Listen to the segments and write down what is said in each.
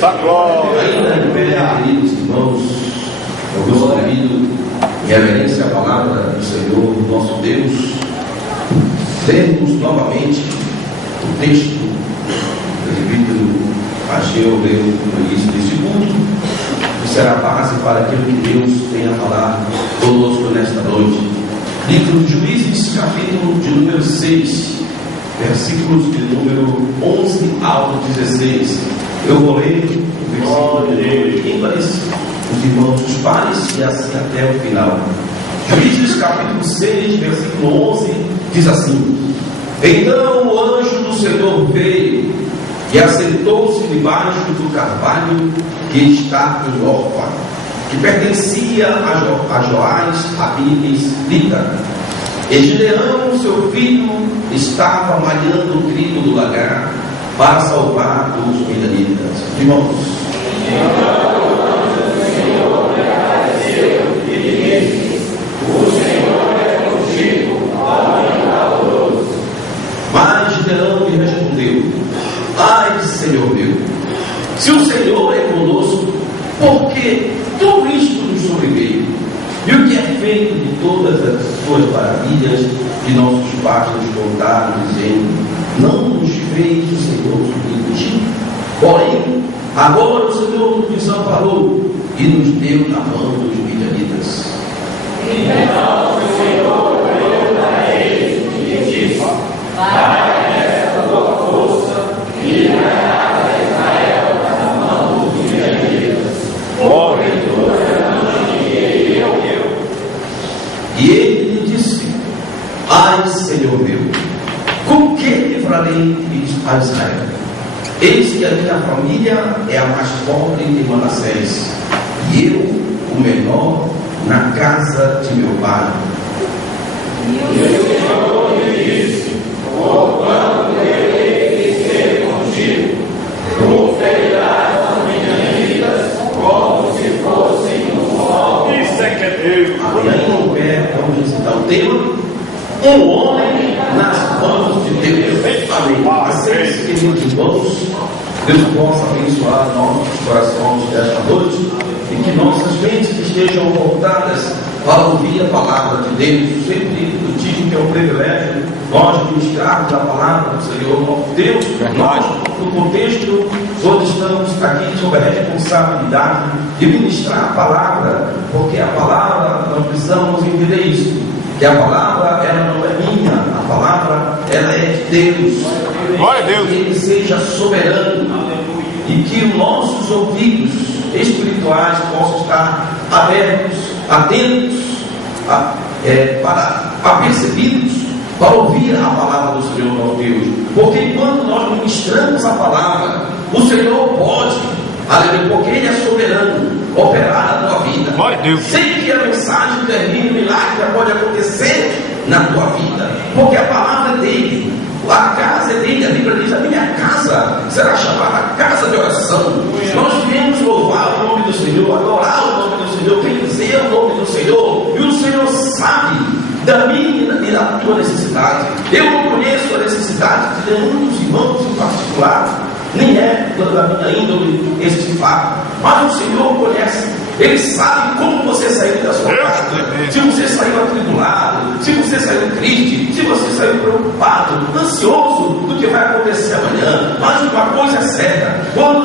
Ainda em pé, queridos irmãos, eu gostaria, em reverência à palavra do Senhor, nosso Deus, lermos novamente o texto do presbítero Ageu leu no início deste culto, que será base para aquilo que Deus tenha falado conosco nesta noite. Livro de Juízes, capítulo de número 6, versículos de número 11 ao 16. Eu vou ler o versículo de ímpares, os irmãos dos pares, e assim até o final. Juízes, capítulo 6, versículo 11, diz assim: Então o anjo do Senhor veio e assentou-se debaixo do carvalho que está em Orfa, que pertencia a Joás, Abinadita. E Gideão, seu filho, estava malhando o trigo do lagar para salvar os midianitas. Irmãos, mas Gideão lhe respondeu: Ai, Senhor meu, se o Senhor é conosco, por que tudo isto nos sobreveio? E o que é feito de todas as suas maravilhas que nossos pais nos contaram, dizendo: Não nos fez o Senhor subir? Porém, agora o Senhor nos desamparou e nos deu na mão dos midianitas. Então o Senhor olhou para eles e disse: Vai essa tua força e livrarás a Israel da mão dos midianitas. Porventura não enviei eu. E ele lhe disse: Ai, Senhor meu, com que livrarei a Israel? Eis que a minha família é a mais pobre de Manassés, e eu, o menor, na casa de meu pai. E o Senhor lhe disse: Porquanto eu hei de ser contigo, tu ferirás as midianitas como se fossem um sol. Isso é que é Deus. E aí em pé, vamos citar o tema: um homem nas mãos de Deus. Amém. Assim, queridos irmãos, Deus possa abençoar nossos corações desta noite e que nossas mentes estejam voltadas para ouvir a palavra de Deus. Sempre eu digo que é um privilégio nós ministrarmos a palavra do Senhor nosso Deus. Nós, no contexto onde estamos aqui sob a responsabilidade de ministrar a palavra, porque a palavra, nós precisamos entender isso, que a palavra ela não é minha, a palavra ela é de Deus. Glória a Deus. Que Ele seja soberano e que os nossos ouvidos espirituais possam estar abertos, atentos, apercebidos para ouvir a palavra do Senhor nosso Deus. Porque enquanto nós ministramos a palavra, o Senhor pode, aleluia, porque Ele é soberano, operar na tua vida. Glória a Deus. Sem que a mensagem termine, o milagre pode acontecer na tua vida, porque a palavra é dele. A casa é dele. A Bíblia diz: a minha casa será chamada casa de oração. Nós viemos louvar o nome do Senhor, adorar o nome do Senhor, bendizer o nome do Senhor, e o Senhor sabe da minha e da tua necessidade. Eu não conheço a necessidade de nenhum dos irmãos em particular, nem é da minha índole este fato, mas o Senhor conhece. Ele sabe como você saiu da sua casa. Se você saiu atribulado, se você saiu triste, se você saiu preocupado, ansioso do que vai acontecer amanhã. Mas uma coisa é certa: quando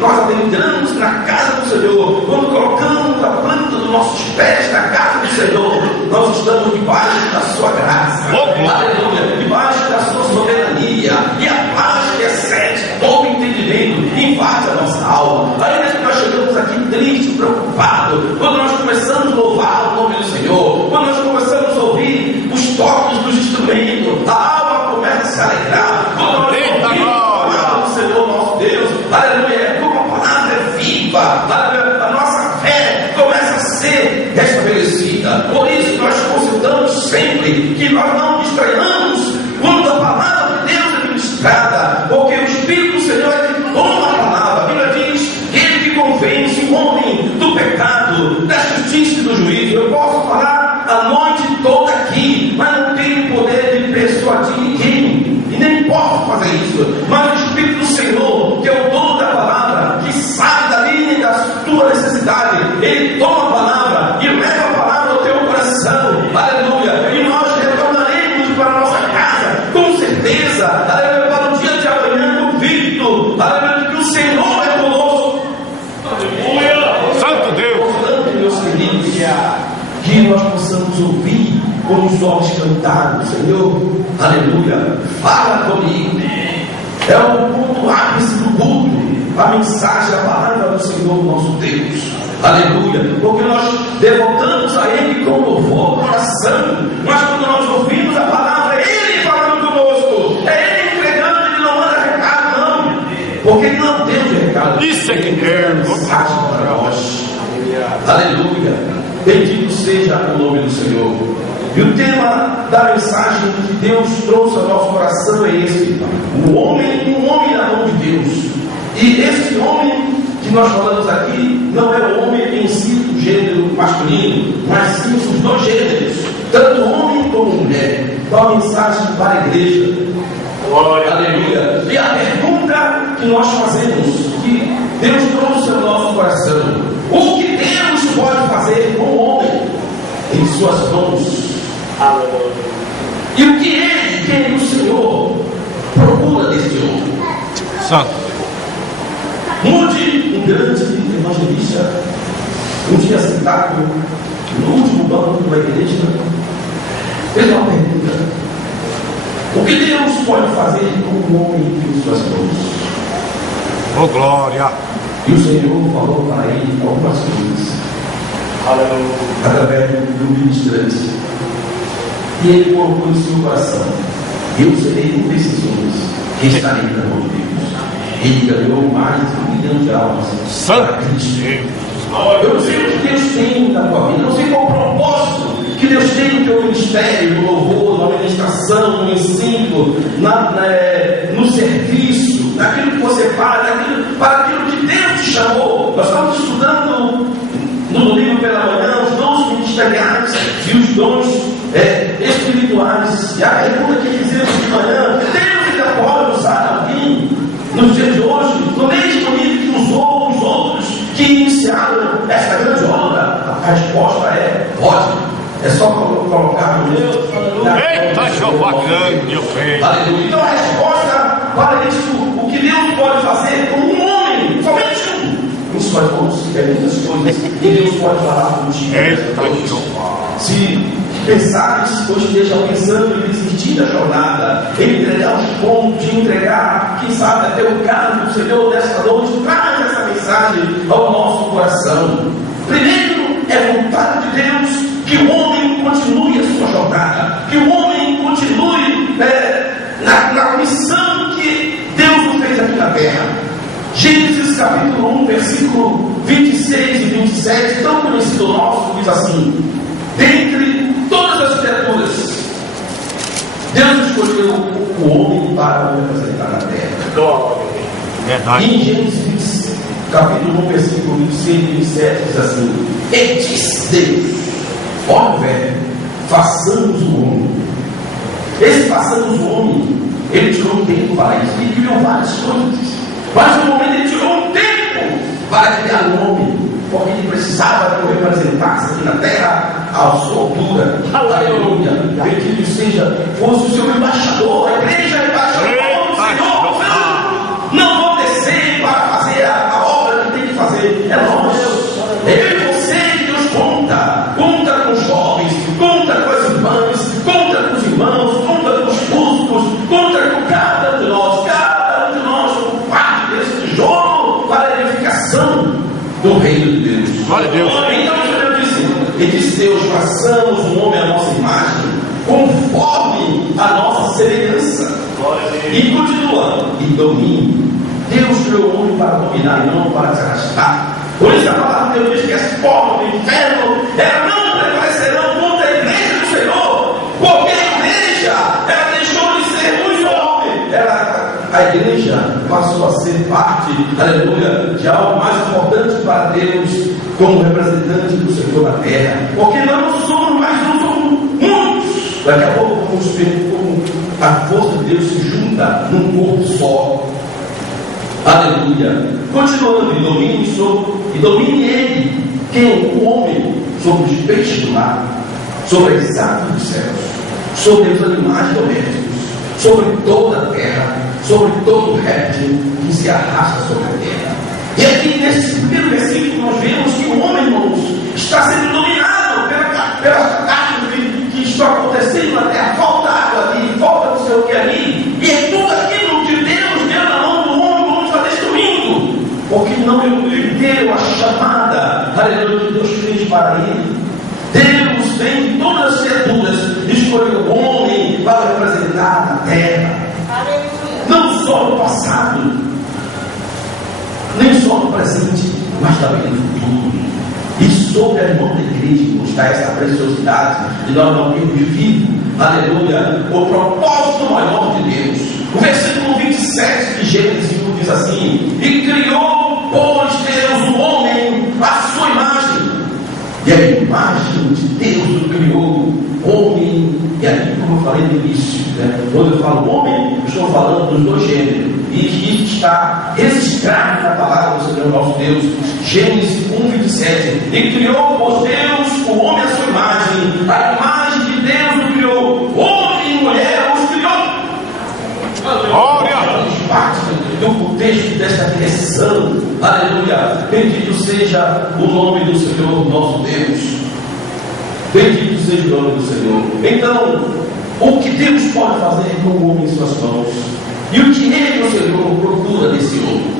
nós adentramos na casa do Senhor, quando colocamos a planta dos nossos pés na casa do Senhor, nós estamos debaixo da sua graça, aleluia, debaixo da sua soberania, e a paz que excede todo entendimento invade a nossa alma. Ainda que nós chegamos aqui triste, preocupado, quando nós começamos a louvar o nome do Senhor, quando nós começamos a ouvir os toques dos instrumentos, a alma começa a se alegrar. Quando nós ouvimos a palavra do Senhor nosso Deus, aleluia, como a palavra é viva, aleluia, a nossa fé começa a ser restabelecida. Por isso nós consultamos sempre que nós não estranhamos quando a palavra de Deus é ministrada, porque o Espírito do Senhor é que toma a palavra. A Bíblia diz: Ele que convence o homem do pecado, da justiça e do juízo. Eu posso falar a noite toda aqui, mas não tenho poder de persuadir ninguém, e nem posso fazer isso. Mas o Espírito do Senhor, que é o dono da palavra, que que nós possamos ouvir como os homens cantaram, Senhor, aleluia, fala comigo. É o ponto ápice do culto, a mensagem, a palavra do Senhor nosso Deus, aleluia, porque nós devotamos a Ele com louvor, coração, mas quando nós ouvimos a palavra, é Ele falando conosco, é Ele entregando, Ele não manda recado, não, porque Ele não tem de recado. Isso é que é mensagem para nós, aleluia, bendito seja o nome do Senhor. E o tema da mensagem que Deus trouxe ao nosso coração é esse: um homem na mão de Deus. E esse homem que nós falamos aqui não é o homem em si do gênero masculino, mas sim os dois gêneros, tanto homem como mulher. Então a mensagem para a igreja, aleluia. E a pergunta que nós fazemos, que Deus trouxe ao nosso coração: o que Deus pode fazer com o homem em suas mãos? E o que ele, quem o Senhor, procura desse homem? Santo. Mude, um grande evangelista, um dia sentado no último banco da igreja, fez uma pergunta: o que Deus pode fazer com o homem em suas mãos? Oh, glória! E o Senhor falou para ele algumas coisas, através do ministrante. E ele colocou em seu coração: eu serei um desses homens que estarei na mão de Deus. Ele ganhou mais de 1 milhão de almas para Cristo. Eu não sei o que Deus tem na tua vida, eu não sei qual o propósito que Deus tem no teu ministério, no louvor, na administração, no ensino, no serviço, naquilo que você faz, para aquilo que Deus te chamou. Nós estamos estudando no domingo pela manhã os dons ministeriais e os dons espirituais. E a pergunta que fizemos de manhã: Deus ainda pode usar alguém nos dias de hoje, no mesmo nível que usou os outros que iniciaram esta grande obra? A resposta é: pode. É só colocar no Deus. Eita, Jeová grande, eu creio. Aleluia. Então a resposta para isso, o que Deus pode fazer com um homem, somente um, em suas mãos, é muitas coisas. E Deus pode falar contigo. Eita, Jeová. Se pensares ou esteja pensando em desistir da jornada, em entregar os pontos, de entregar, quem sabe, até o carro do Senhor nesta noite, traz essa mensagem ao nosso coração. Primeiro, é vontade de Deus que o homem continue a sua jornada, que o homem continue na missão que Deus o fez aqui na terra. Gênesis capítulo 1, versículo 26 e 27, tão conhecido nosso, diz assim: dentre todas as criaturas, Deus escolheu o homem para o representar na terra. E em Gênesis capítulo 1, versículo 26 e 27 diz assim: e disse Deus, ó velho, façamos o homem. Esse façamos o homem, ele tirou um tempo para isso, ele criou várias coisas, mas no momento ele tirou um tempo para criar o homem, porque ele precisava que o representasse aqui na terra à sua altura. Aleluia. Bendito seja, fosse o seu embaixador, a igreja é embaixador do Senhor. Não vou descer para fazer a obra que tem que fazer. É nós. É eu e você que Deus conta. Conta com os jovens, conta com as irmãs, conta com os irmãos, conta com os músicos, conta com cada um de nós. Cada um de nós como parte desse tijolo para a edificação do reino de Deus. Glória a Deus. Então ele disse: Deus, façamos um homem à nossa imagem, conforme a nossa semelhança. E continua: e domine. Deus criou o homem para dominar e não para se arrastar. Por isso a palavra de Deus diz que as portas do inferno não prevalecerão contra a igreja do Senhor, porque a igreja ela deixou de ser um homem. A igreja passou a ser parte, aleluia, de algo mais importante para Deus como representante do Senhor na terra, porque nós não somos mais um, somos muitos. Daqui a pouco vamos ver como a força de Deus se junta num corpo só. Aleluia. Continuando, e domine ele, quem? O homem, sobre os peixes do mar, sobre as aves dos céus, sobre os animais domésticos, sobre toda a terra, sobre todo réptil que se arrasta sobre a terra. E aqui nesse primeiro versículo nós vemos que o homem, irmãos, está sendo dominado pela Deus, dentre todas as criaturas, escolheu o homem para representar a terra. Não só no passado, nem só no presente, mas também no futuro. E sobre a irmã da igreja mostrar essa preciosidade de nós não termos vivo, aleluia, o propósito maior de Deus. O versículo 27 de Gênesis 1 diz assim: e criou, pois Deus o homem à sua imagem, e a imagem de Deus o criou, homem. E aqui, como eu falei no início, quando eu falo homem, eu estou falando dos dois gêneros, e isso está registrado na palavra do Senhor nosso Deus. Gênesis 1:27. E criou, pois Deus o homem à sua imagem, a imagem de Deus o criou, homem e mulher os criou. Glória! Parte do contexto desta criação, aleluia. Bendito seja o nome do Senhor nosso Deus. Bendito seja o nome do Senhor. Então, o que Deus pode fazer com o homem em suas mãos? E o que ele, o Senhor, procura desse homem?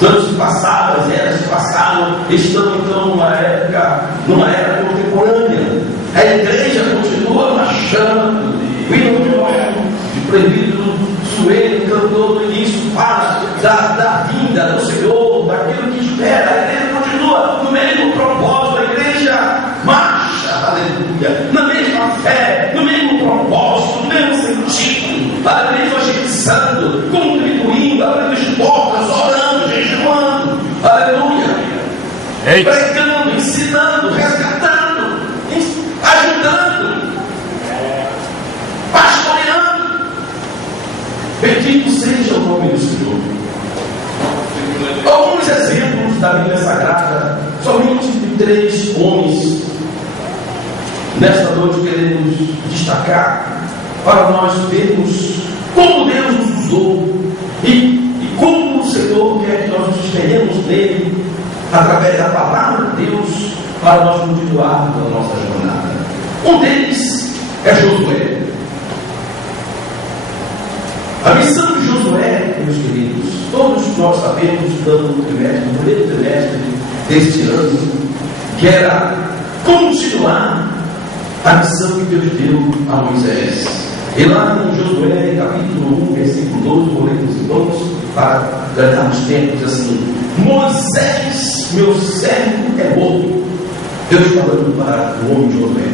Os anos se passaram, as eras se passaram, estamos então numa era contemporânea. A igreja continua marchando, o hino de proibido, sueiro, cantor do início, fala da vinda do Senhor, daquilo que espera. A igreja continua no mesmo propósito, a igreja marcha, aleluia, na mesma fé, no mesmo propósito, no mesmo sentido, aleluia, agilizando, contribuindo, abrindo as portas, orando, jejuando, aleluia, pregando, ensinando, resgatando, ajudando, pastoreando. Bendito seja o nome do Senhor. Alguns exemplos da Bíblia Sagrada, somente de 3 homens. Nesta noite queremos destacar para nós vermos como Deus nos usou e como o Senhor quer que nós nos espelhemos nele através da palavra de Deus para nós continuarmos a nossa jornada. Um deles é Josué. A missão de Josué, meus queridos, todos nós sabemos, estudando no primeiro trimestre deste ano, que era continuar a missão que Deus deu a Moisés. E lá em Josué, capítulo 1, versículo 12, vou ler com os irmãos para ganharmos tempo, diz assim: Moisés, meu servo, é morto. Deus falando para o homem Josué: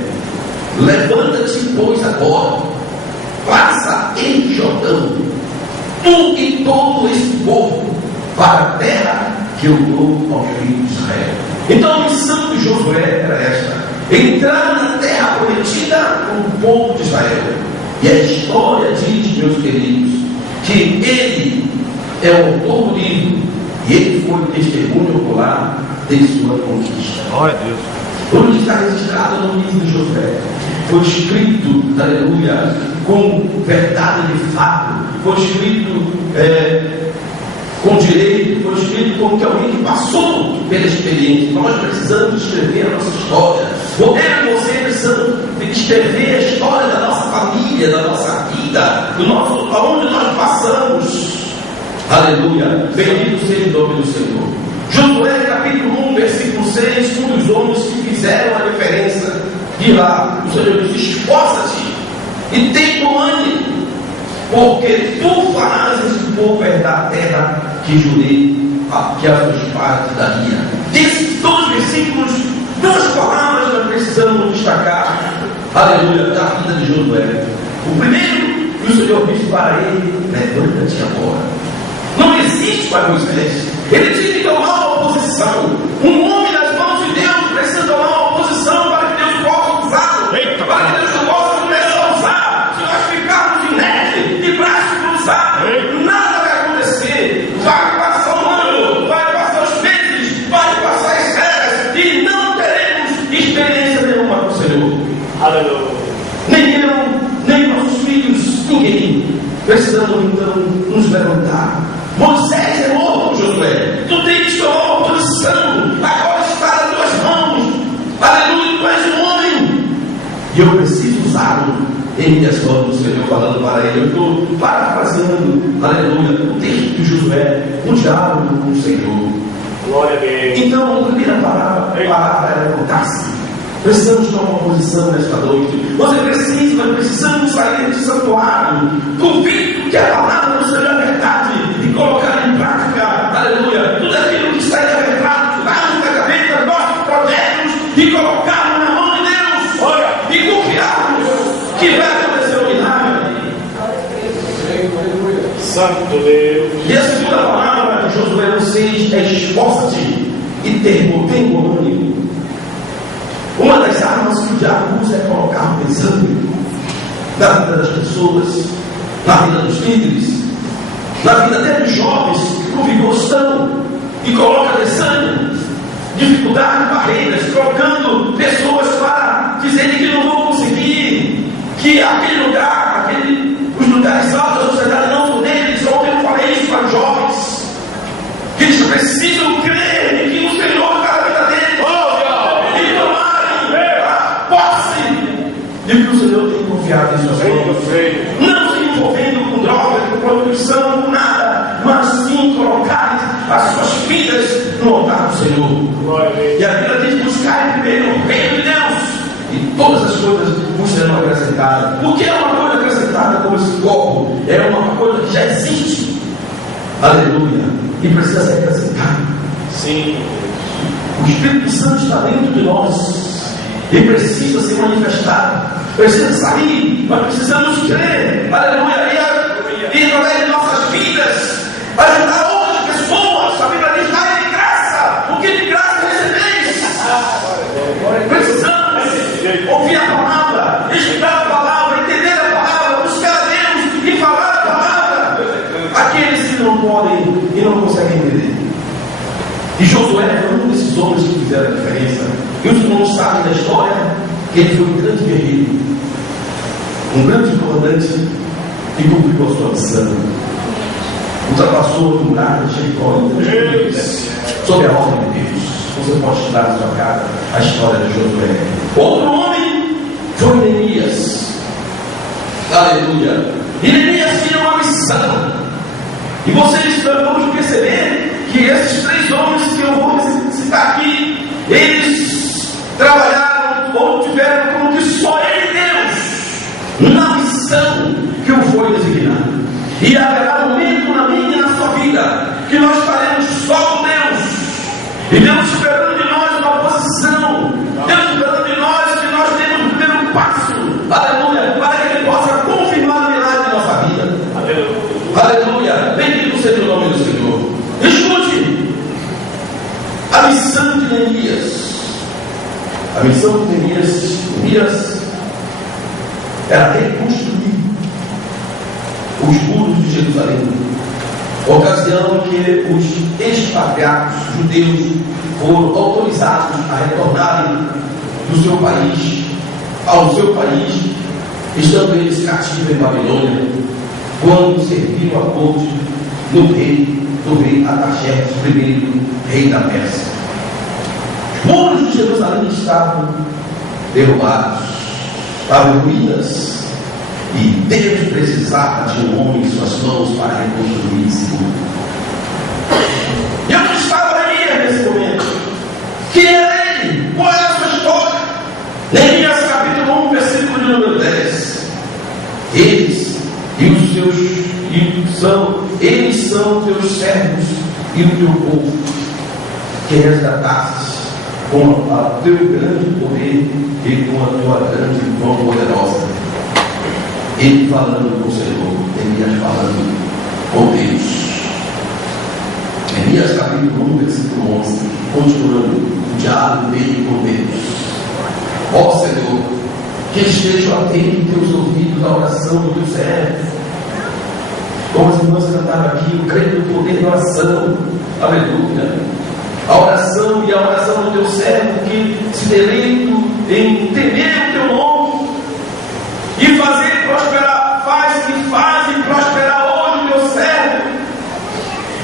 levanta-te, pois, agora, passa em Jordão, tu e todo esse povo, para a terra que eu dou ao filho de Israel. Então a missão de Josué era esta: entrar na terra prometida com o povo de Israel. E a história diz, meus queridos, que ele é o autor do livro e ele foi testemunho ocular de sua conquista. Glória a Deus. Tudo que está registrado no livro de Josué foi escrito, aleluia, com verdade de fato, foi escrito com direito, foi escrito como que alguém que passou pela experiência. Nós precisamos escrever a nossa história. Eu e você precisamos escrever a história da nossa família, da nossa vida, aonde nós passamos. Aleluia. Bendito seja o nome do Senhor. Josué capítulo 1, versículo 6, um dos homens que fizeram a diferença. De lá, o Senhor diz: esforça-te e tem bom ânimo, porque tu farás esse povo herdar a terra que jurei que a seus pais te daria. Desses 2 versículos, 2 palavras nós precisamos destacar, aleluia, da vida de Josué. O primeiro, que o Senhor disse para ele: levanta-te agora. Não existe para Moisés, ele tinha que tomar uma posição. Um homem nas mãos de Deus precisa tomar uma posição para que Deus possa usá-lo, para que Deus possa começar a usar. Se nós ficarmos inerte, de braços cruzados, nada vai acontecer. Vai passar um ano, vai passar os meses, vai passar as eras e não teremos experiência nenhuma com o Senhor. Aleluia. Nem eu, nem nossos filhos, ninguém. Precisamos então nos levantar. Moisés é morto, Josué. Tu tens que tomar uma posição. Agora está nas tuas mãos. Aleluia, tu és um homem. E eu preciso usá-lo em minhas mãos, o Senhor falando para ele. Eu estou parafraseando, aleluia, o texto de Josué, um diálogo com o Senhor. Glória a Deus. Então, a primeira palavra é levantar-se. Precisamos tomar uma posição nesta noite. Nós precisamos sair desse santuário, convicto que a palavra do Senhor é verdade, e colocar em prática, aleluia, tudo aquilo que está em verdade, tirarmos da gaveta nossos projetos e colocarmos na mão de Deus, olha, e confiarmos que vai acontecer um milagre. Santo Deus. E a segunda palavra de Josué 6 é esforça-te e tem bom ânimo. Uma das armas que o diabo usa é colocar o desânimo na vida das pessoas, na vida dos líderes, na vida até dos jovens que com vigor estão, e coloca desânimo, dificuldade, barreiras, colocando pessoas para dizerem que não vão conseguir, que aquele lugar, os lugares altos da sociedade não são deles. Ontem eu falei isso para os jovens, que eles precisam crer que o Senhor está na vida deles, e tomarem a posse de que o Senhor tem confiado em suas mãos, não se envolvendo com drogas, com prostituição, com nada, mas sim colocarem as suas vidas no altar do Senhor. E a Bíblia diz: buscar primeiro o reino de Deus, e todas as coisas vos serão acrescentadas. O que é uma coisa acrescentada como esse copo? É uma coisa que já existe, aleluia, e precisa ser acrescentada. Sim. O Espírito Santo está dentro de nós e precisa ser manifestado, precisa sair. Nós precisamos crer, aleluia, e através de nossas vidas ajudar outras pessoas. A Bíblia diz: dai de graça o que de graça recebeis. Precisamos ouvir a palavra, estudar a palavra, entender a palavra, buscar a Deus e falar a palavra. Aqueles que não podem e não conseguem entender. E Josué foi um desses homens que fizeram a diferença. E os irmãos sabem da história que ele foi um grande guerreiro, um grande comandante que cumpriu a sua missão. Ultrapassou o muralha de Jericó sob a ordem de Deus. Você pode estudar na sua casa a história de Josué. Outro homem foi Neemias. Aleluia. E Neemias tinha uma missão. E vocês vão perceber que esses três homens que eu vou citar aqui, eles trabalharam ou tiveram como que só ele Deus na missão que o foi designado. E haverá um momento na minha e na sua vida que nós estaremos só com Deus, e Deus esperando de nós uma posição, Deus esperando de nós que nós temos o primeiro passo, aleluia, para que Ele possa confirmar o milagre de nossa vida. Aleluia, bendito seja o nome do Senhor. Escute a missão de Neemias. A missão de Neemias era reconstruir os muros de Jerusalém, ocasião em que os expatriados judeus foram autorizados a retornarem do seu país ao seu país, estando eles cativos em Babilônia, quando serviram a corte do rei Artaxerxes I, rei da Pérsia. Os muros de Jerusalém estavam derrubados, estavam em ruínas, e Deus precisava de um homem em suas mãos para reconstruir esse mundo. E eu estava Neemias nesse momento. Quem era ele? Qual era a sua história? Neemias capítulo 1, versículo de número 10. Eles são teus servos e o teu povo, que resgataste com o teu grande poder e com a tua grande mão poderosa. Ele falando com o Senhor, Neemias falando com Deus. Neemias capítulo 1, versículo 11, continuando o diálogo dele com Deus. Ó Senhor, que estejam atentos teus ouvidos à oração do teu servo. Como as irmãs cantaram aqui, eu creio no poder da oração. Aleluia. A oração e a oração do teu servo que se deleita em temer o teu nome e fazer prosperar, faz prosperar hoje o teu servo,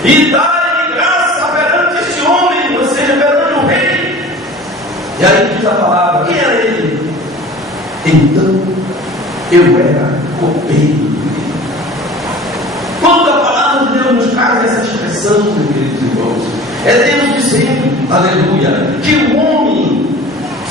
e dá-lhe graça perante este homem, ou seja, perante o rei. E aí diz a palavra: quem era ele? Então eu era copeiro dele. Quando a palavra de Deus nos traz essa expressão, meus queridos irmãos, é Deus dizendo, aleluia, que o homem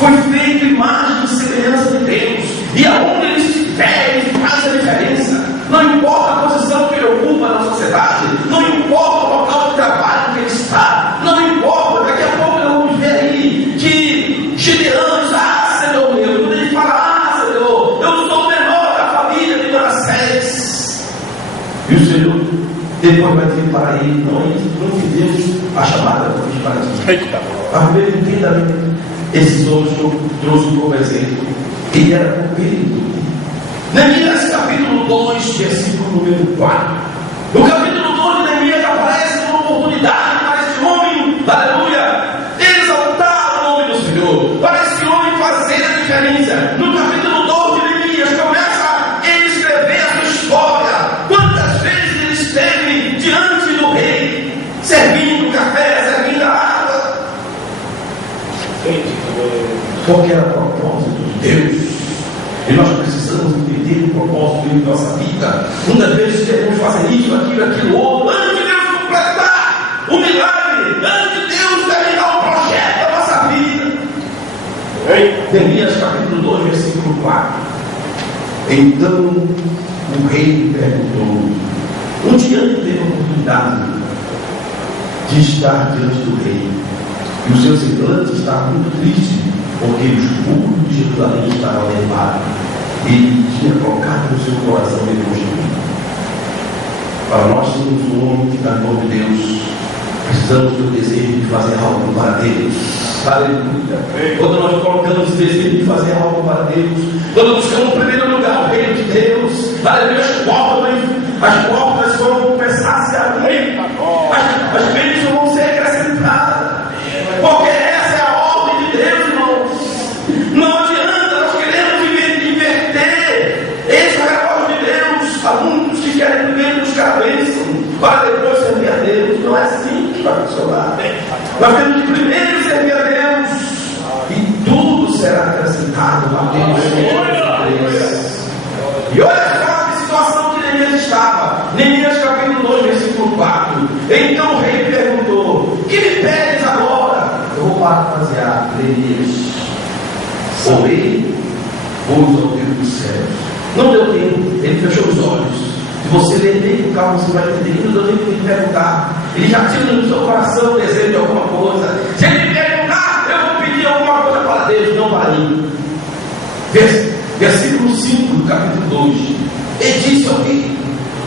foi feito imagem e semelhança de Deus, e aonde ele estiver, ele faz a diferença. Não importa a posição que ele ocupa na sociedade, não importa o local de trabalho que ele está, não importa, daqui a pouco nós vamos ver aí que Gideão diz: ah, Senhor meu, quando ele fala: ah, Senhor, eu sou o menor da família de Manassés. E o Senhor depois vai dizer para ele: não que Deus a chamada para ti. Mas primeiro entenda bem esses homens que eu trouxe como exemplo. Ele era copeiro. Neemias capítulo 2, versículo número 4. No capítulo 2 de Neemias aparece uma oportunidade para esse homem, aleluia, exaltar o nome do Senhor, para esse homem fazer a diferença. No capítulo 2 de Neemias começa ele escrever a sua história. Quantas vezes ele esteve diante do rei, servindo café, servindo a água, porque era propósito de Deus. E nós precisamos entender o propósito de nossa vida. Muitas vezes queremos fazer isso, aquilo, outro, antes de Deus completar o milagre, antes de Deus terminar o projeto da nossa vida. Neemias capítulo 2, versículo 4. Então o rei perguntou. Um dia ele teve a oportunidade de estar diante do rei, e o seu semblante estava muito triste, porque os muros de Jerusalém estavam derribados. Ele tinha colocado no seu coração depois de mim. Para nós sermos um homem que está em nome de Deus, precisamos do desejo de fazer algo para Deus. Aleluia. Quando nós colocamos o desejo de fazer algo para Deus, quando buscamos em primeiro lugar o reino de Deus, aleluia, as portas vão começar a se abrir, as bênçãos vão ser acrescentadas, porque essa é a ordem de Deus, irmãos. Não adianta, nós queremos inverter esse relógio de Deus. Há muitos que querem primeiro buscar a bênção para depois servir a Deus. Não é assim que vai funcionar. Nós temos que primeiro servir a Deus, e tudo será acrescentado a Deus. E olha só que situação que Neemias estava. Neemias capítulo 2, versículo 4. Então o rei perguntou: que me pedes agora? Eu vou parafrasear Neemias. Orei, vou ao Deus dos céus. Não deu tempo, ele fechou os olhos. Se você ler bem com calma, você vai entender. Não deu tempo de ele perguntar. Ele já tinha no seu coração o desejo de alguma coisa. Se ele me perguntar, eu vou pedir alguma coisa para Deus, não para mim. Versículo 5 do capítulo 2. Ele disse ao rei: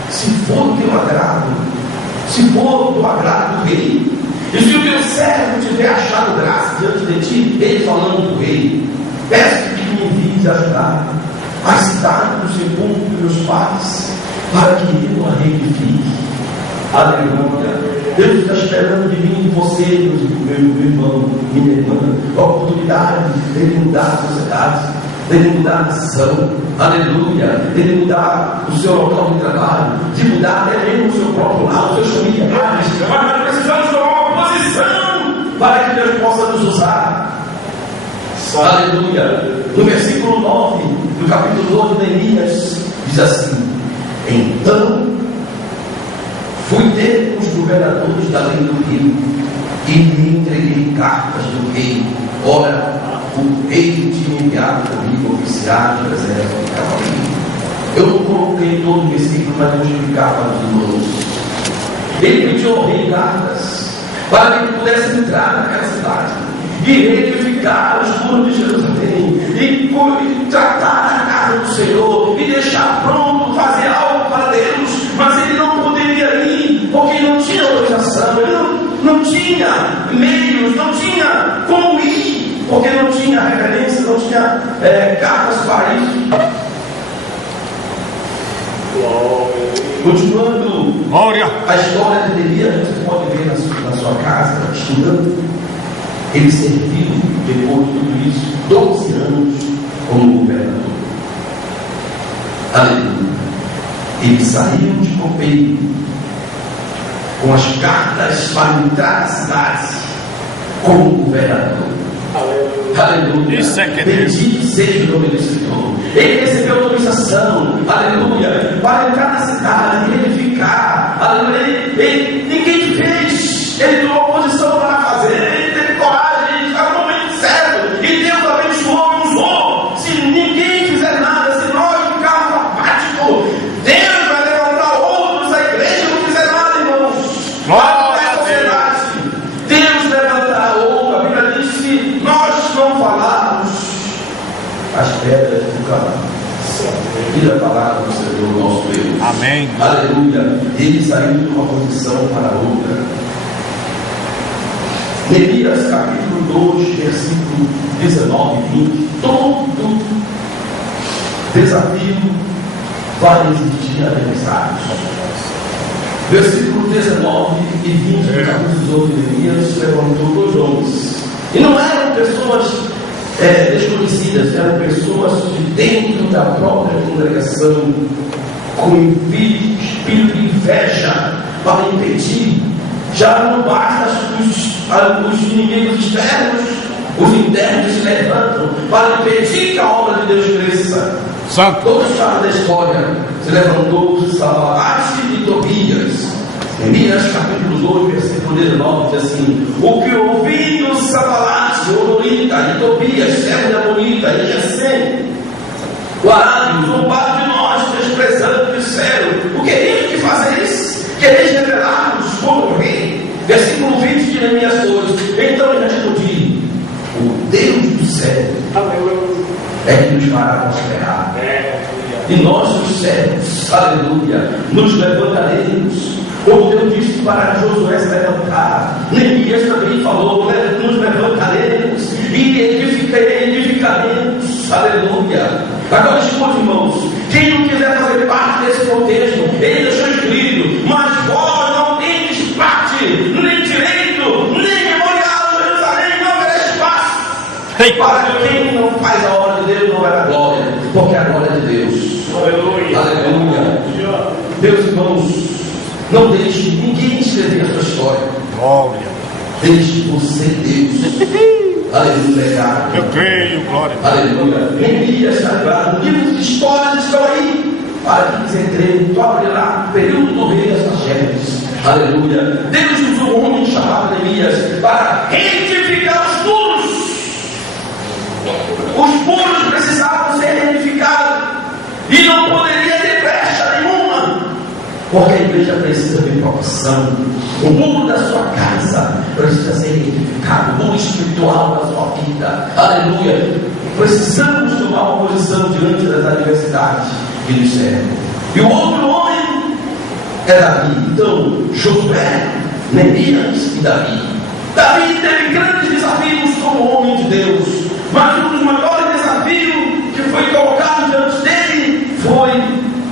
se for do teu agrado, se for do agrado do rei, e se o teu servo tiver achado graça diante de ti, ele falando do rei, peço que me envies ajudar a cidade do sepulcro dos meus pais, para que eu a reedifique. Aleluia. Deus está esperando de mim e de você, meu irmão, minha irmã, a oportunidade de mudar a sociedade, de mudar a nação, aleluia, de mudar o seu local de trabalho, de mudar até mesmo o seu próprio lar, os seus familiares. Mas nós precisamos tomar uma posição para que Deus possa nos usar. Aleluia. No versículo 9 do capítulo 2 de Neemias, diz assim: então fui ter com os governadores da lei do rio e lhe entreguei cartas do rei. Ora, o rei tinha enviado comigo oficiais de exército de cavaleiros. Eu não coloquei todo o versículo para justificar para os irmãos. Ele pediu ao rei cartas para que ele pudesse entrar naquela cidade e reedificar os muros de Jerusalém, e tratar a casa do Senhor, e deixar pronto, fazer algo para Deus. Mas ele não poderia ir, porque não tinha autorização, ele não tinha meios, não tinha como ir, porque não tinha referência, não tinha cartas para isso. Continuando a história de Neemias, você pode ver na sua casa, estudando. Ele serviu, depois de tudo isso, 12 anos como governador. Aleluia. Ele saiu de copeiro com as cartas para entrar na cidade como governador. Aleluia. Isso é que bendito seja o nome do Senhor. Ele recebeu autorização, aleluia, para entrar na cidade, edificar, aleluia. Ninguém fez, ele tomou posição para fazer, ele teve coragem, ele estava no momento certo, e Deus abençoou. pedras do caminho. E a palavra do Senhor nosso Deus. Amém. Aleluia. Ele saiu de uma posição para outra. Neemias capítulo 2, versículo 19 e 20. Todo desafio vai existir adversários. Versículo 19 e 20 do capítulo 2 de Neemias levantou 2 homens. E não eram pessoas desconhecidas, eram pessoas de dentro da própria congregação, com espírito de inveja para impedir. Já não basta os inimigos externos, os internos se levantam para impedir que a obra de Deus cresça. Santo. Todos sabem da história. Se levantou Sanbalate e Tobias. Neemias capítulo 2, versículo 19 diz assim: o que ouvindo Sanbalate, Horonita e Tobias, servo de Amonita e Gesem, o arábio, zombaram de nós, desprezando, disseram: o que é isso que fazeis? Quereis rebelar-vos contra o rei? Versículo 20 de Neemias 2: então eu respondi: o Deus do céu é que nos fará prosperar. E nós, os servos, aleluia, nos levantaremos. Como Deus disse para Josué se levantar, Neemias também falou: nos levantaremos e edificaremos. Aleluia. Agora escute, irmãos, quem não quiser fazer parte desse contexto, ele deixou escrito: mas vós não tendes parte, nem direito, nem memorial de Jerusalém, não verá espaço. Para quem não faz a obra de Deus, não verá glória, porque a glória é de Deus. Aleluia. Aleluia. Meus irmãos, não deixe ninguém escrever a sua história. Glória. Deixe você, Deus. Aleluia. Eu creio, glória. Aleluia. Neemias, sagrado, livros de histórias estão aí. Para que quiser crer, tu abrirá período do rei das tragédias. Aleluia. Deus usou um homem chamado Neemias para reedificar os muros. Os muros precisavam ser reedificados. E não poderia ter brecha nenhuma. Porque a igreja precisa de proporção. O muro da sua casa precisa ser edificado. O muro espiritual da sua vida. Aleluia. Precisamos tomar uma posição diante das adversidades que nos servem. E o outro homem é Davi. Então, Josué, Neemias e Davi. Davi teve grandes desafios como homem de Deus. Mas um dos maiores desafios que foi colocado diante dele foi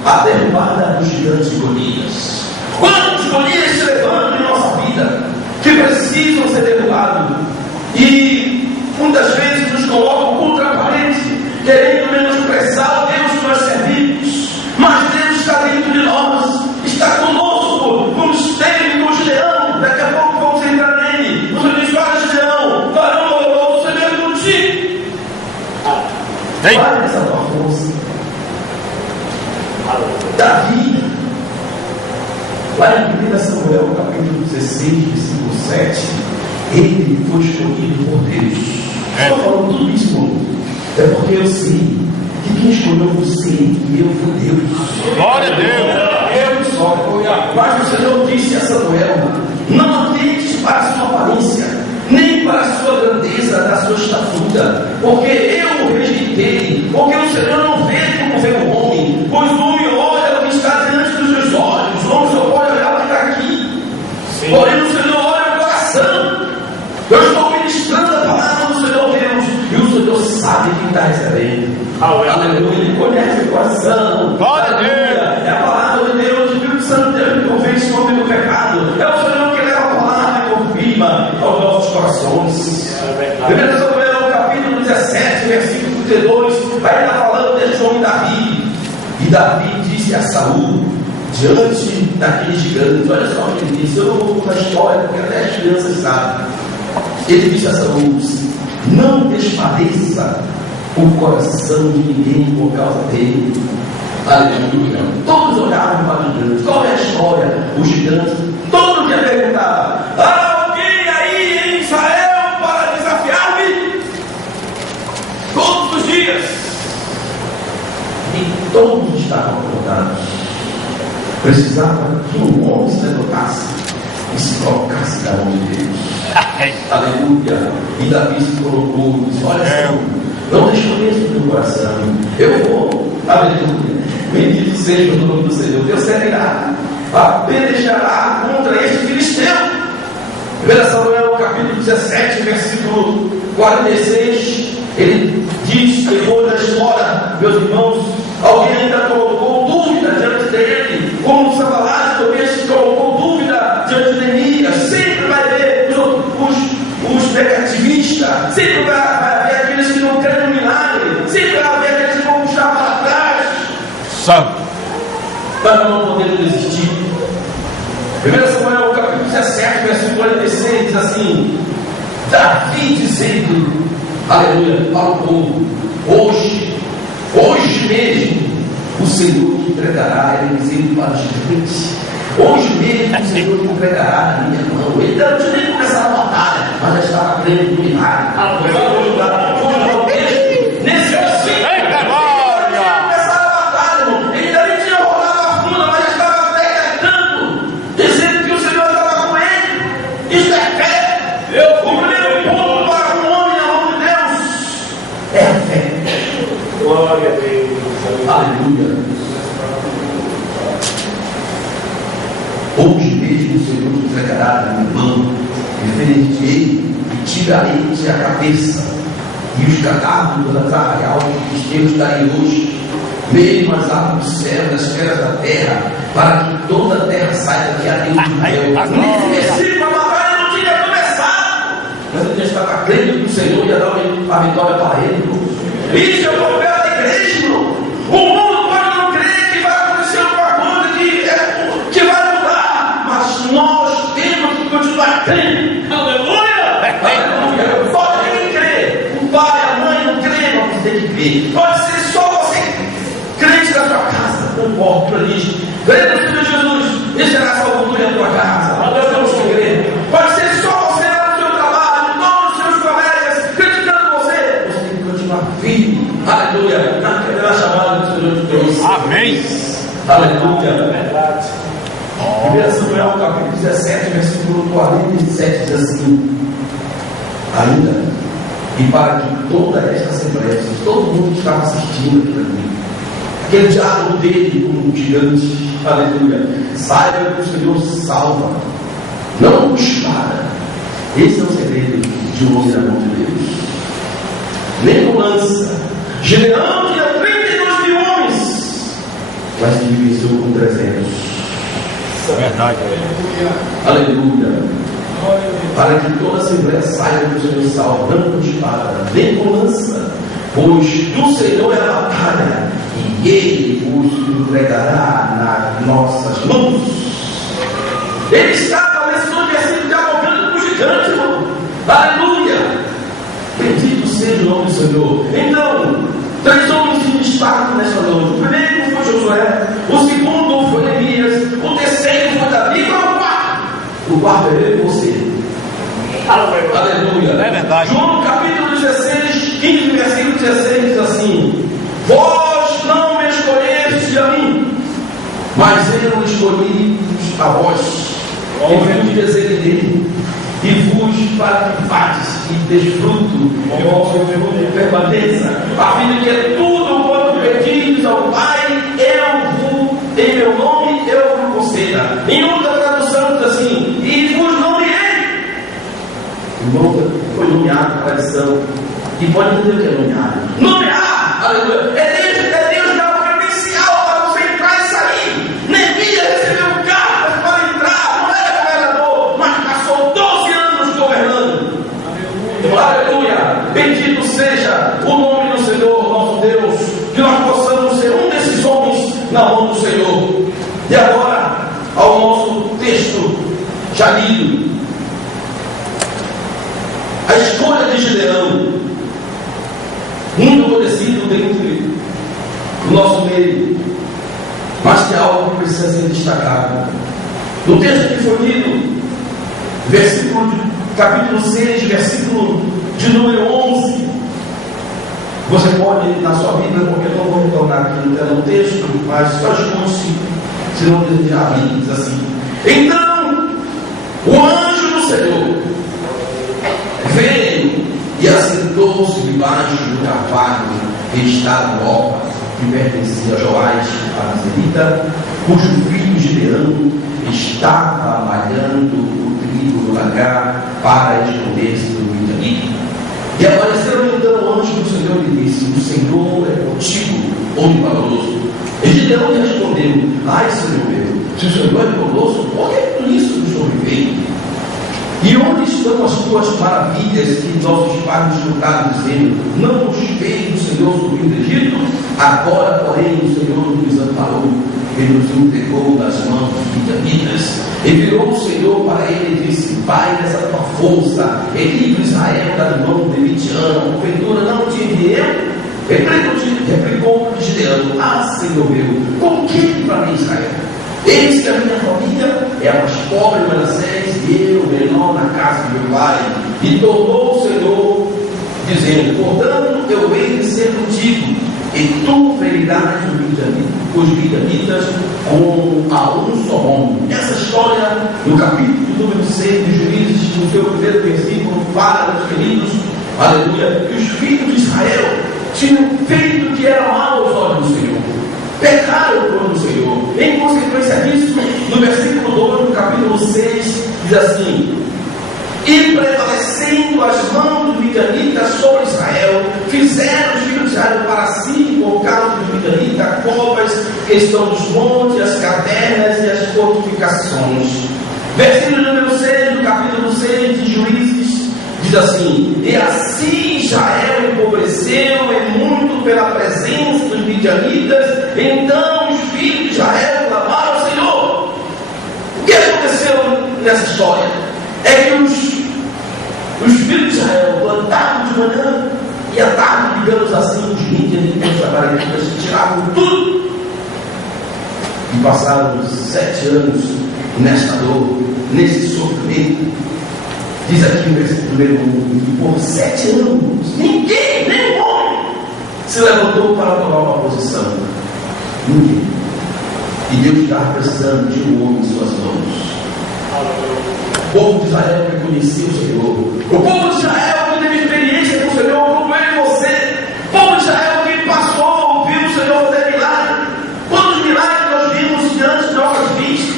a derrubada dos gigantes de Golias. Quantos Golias se levantam em nossa vida que precisam ser derrubados e muitas vezes nos colocam contra a parede, querendo menosprezar o Deus que nós servimos, mas Deus está dentro de nós, está conosco, como esteve com Gideão. Daqui a pouco vamos entrar nele. O Senhor diz: olha, Gideão, varão valoroso, o Senhor é contigo. Faz essa tua força. Davi, lá em 1 Samuel capítulo 16, versículo 7, ele foi escolhido por Deus. Estou falando tudo isso, irmão, é porque eu sei que quem escolheu você e eu foi Deus. Glória a Deus. Eu só. Mas o Senhor disse a Samuel: não atentes para a sua aparência, nem para a sua grandeza, da sua estatura, porque eu o rejeitei. Porque o Senhor não vê como vê o homem, pois o homem olha o que está diante dos seus olhos. O homem só pode olhar o que está aqui. Sim. Porém o Senhor olha o coração. Eu estou ministrando a palavra do Senhor Deus, e o Senhor sabe quem está recebendo. Aleluia. Ele conhece o coração. Glória a Deus. É a palavra de Deus. O Espírito Santo de Deus que convence o homem do pecado. É o Senhor que leva a palavra e confirma aos nossos corações. 1 Samuel capítulo 17, versículo 32, vai estar falando desse homem Davi. E Davi disse a Saul, diante daqueles gigantes: olha só o que ele disse. Eu não vou contar a história, porque até as crianças sabem. Ele disse a Saul: não desfaleça o coração de ninguém por causa dele. Aleluia. Todos olhavam para o gigante. Qual é a história? O gigante, todo dia perguntava: há alguém aí em Israel para desafiar-me? Todos os dias. E todos estavam acordados. Precisava que um homem se levantasse e se colocasse da mão de Deus. Aleluia. E Davi se colocou e disse: olha, Senhor, Não desconheço o teu coração. Eu vou, aleluia. Bendito seja o nome do Senhor. Deus será, pelejará contra este filisteu. 1 Samuel capítulo 17, versículo 46. Ele diz, depois da história, meus irmãos, alguém ainda colocou dúvida diante dele, como Sanballat também colocou dúvida diante de Neemias. Sempre vai haver os negativistas, sempre vai haver aqueles que não creem no milagre, sempre vai haver aqueles que vão puxar para trás. Santo. Mas não podemos desistir. 1 Samuel capítulo 17, versículo 46 diz assim: Davi dizendo, aleluia, para o povo: hoje mesmo o Senhor te entregará, ele dizendo para os gigantes, hoje mesmo o Senhor te entregará na minha mão. Ele não tinha nem começado a batalha, mas já estava crendo no milagre. Nesse versículo, ele não tinha começado a batalha, irmão. Ele também tinha rolado a funda, mas já estava decretando, dizendo que o Senhor estava com ele. Isso é fé. O primeiro ponto para um homem na mão de Deus é a fé. Glória a Deus. Aleluia. Hoje mesmo o Senhor te entregará na minha mão, referente-ei e tirarei-te a cabeça, e os cadáveres das arraial que os teus darei hoje, mesmo as aves do céu, das feras da terra, para que toda a terra saiba que há Deus no céu. Nesse versículo, a batalha não tinha começado, mas ele já estava crendo que o Senhor ia dar a vitória para ele. Isso é o papel da igreja, irmão. O mundo pode não crer que vai acontecer alguma coisa que vai mudar, mas nós temos que continuar crendo. Aleluia! Aleluia! Pode nem crer, o pai, a mãe não crê, mas você tem que crer. Pode ser só você, crente da sua casa, não importa, diz: crê no Filho de Jesus, e será salvo na tua casa. Nós temos que crer. Pode ser só você lá no seu trabalho, todos os seus colegas criticando você. Você tem que continuar firme. Aleluia! Na chamada do Senhor de Deus. Amém. Aleluia. Verdade. 1 Samuel capítulo 17, versículo 47 diz assim: ainda, e para que toda esta assembleia, todo mundo que estava assistindo aquilo ali, aquele diálogo dele com o gigante, aleluia, saiba que o Senhor salva, não com espada. Esse é o segredo de um homem na mão de Deus, nem com lança. Gideão tinha 32 mil homens, mas se dividiu com 300. Verdade. Aleluia. Para que toda a assembleia saiba que o Senhor salva, não com espada, nem com lança, pois do Senhor é a batalha, e Ele os entregará nas nossas mãos. Ele estava nesse versículo dialogando com o gigante, irmão. Aleluia. Bendito seja o nome do Senhor. Então, 3 homens se destacam nessa noite. O primeiro foi Josué, o segundo foi Neemias, o terceiro foi Davi, e o quarto. O quarto é eu e você. Aleluia. É verdade. João capítulo 16, 15, versículo 16 diz assim: vós não me escolhestes a mim, mas eu escolhi a vós, em virtude do desejo dele, e vos para que vades e desfruto o vosso fruto permaneça, a fim de que tudo quanto pedis ao Pai, em meu nome eu vos conceda. Em outra tradução diz assim: e vos nomeei. O nome foi nomeado na tradição, e pode entender o que é nomeado. Nomear, aleluia, é Deus dar o credencial para você entrar e sair. Neemias recebeu cartas para entrar, não era governador, mas passou 12 anos governando. Aleluia. Bendito seja o nome do Senhor nosso Deus, que nós possamos ser um desses homens na mão do Senhor. E agora, ao nosso texto já lido, a escolha de Gideão, muito conhecido dentro do nosso meio, mas que é algo que precisa ser destacado. No texto que foi lido, capítulo 6, versículo de número 11, você pode ir na sua Bíblia, porque eu não vou retornar aqui no texto, mas só escute, se não desejar a Bíblia, diz assim: então o anjo do Senhor veio e assentou-se debaixo do carvalho estava Orpa, que pertencia a Joás, a Nazarita, cujo filho Gideão estava malhando o trigo no lagar para esconder-se do midianita. E apareceu então o anjo do Senhor e disse: o Senhor é contigo, homem valoroso. E Gideão lhe respondeu: ai, Senhor meu, se o Senhor é conosco, por que tudo isso nos sobreveio? E onde estão as tuas maravilhas que nossos pais nos contaram, dizendo: não nos fez o Senhor subir do Egito? Agora, porém, o Senhor nos amparou e nos entregou nas mãos dos midianitas. E virou o Senhor para ele e disse: vai nessa tua força, e livre Israel da mão de Midian, porventura não te enviei eu? Replicou Gideão: ah, Senhor meu, com que para mim Israel? Eis que a minha família é a mais pobre de Manassés, e eu, menor na casa de meu pai. E tornou o Senhor, dizendo: portanto, eu hei de ser contigo, e tu ferirás os midianitas com a um só homem. Essa história, no capítulo número 6 de Juízes, no seu primeiro versículo, fala dos feridos, aleluia, que os filhos de Israel tinham feito o que era mal aos olhos do Senhor. Pecaram contra o Senhor. Em consequência disso, no versículo 2 do capítulo 6, diz assim: e prevalecendo as mãos dos midianitas sobre Israel, fizeram os filhos de Israel para si, por causa dos midianitas, covas que estão nos montes, as cavernas e as fortificações. Versículo número 6 do capítulo 6 de Juízes diz assim: e assim Israel empobreceu e muito pela presença dos midianitas. Então os filhos de Israel clamaram ao Senhor. O que aconteceu nessa história? É que os filhos de Israel plantavam de manhã e à tarde, digamos assim, os midianitas, os amarelitas, tiravam tudo. E passaram 7 anos nesta dor, nesse sofrimento. Diz aqui no versículo número 1: e por 7 anos, ninguém, nem um homem, se levantou para tomar uma posição. Ninguém. E Deus estava precisando de um homem em suas mãos. O povo de Israel que conhecia o Senhor, o povo de Israel que teve experiência com o Senhor, como eu e você, o povo de Israel que passou, viu o Senhor fazer milagres. Quantos milagres nós vimos diante de nossas vistas?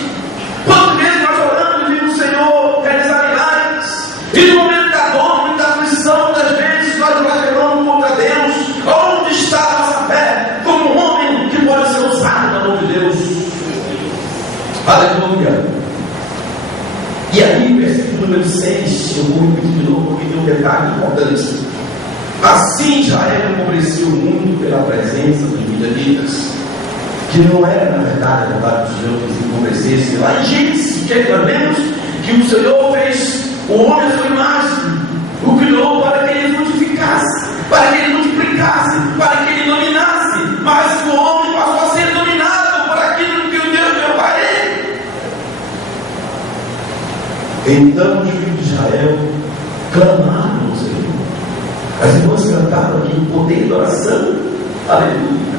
Quantas vezes nós oramos e vimos o Senhor realizar milagres? E no momento da dor, no momento da aflição, muitas vezes nós blasfemamos contra Deus. Onde está a nossa fé como um homem que pode ser usado na mão de Deus? Aleluia. E aí, no versículo número 6, eu vou repetir de novo porque tem um detalhe importante. Assim Israel empobreceu muito pela presença dos midianitas, que não era, na verdade, a vontade do Senhor que se empobrecesse. Lá em Gênesis, que nós vemos que o Senhor fez o homem à sua imagem, o criou para que ele frutificasse, para que ele multiplicasse, para que ele dominasse. Mas o homem passou a ser dominado por aquilo que o Deus deu para ele. Então os filhos de Israel clamaram ao Senhor. As irmãs cantaram aqui o poder da oração. Aleluia.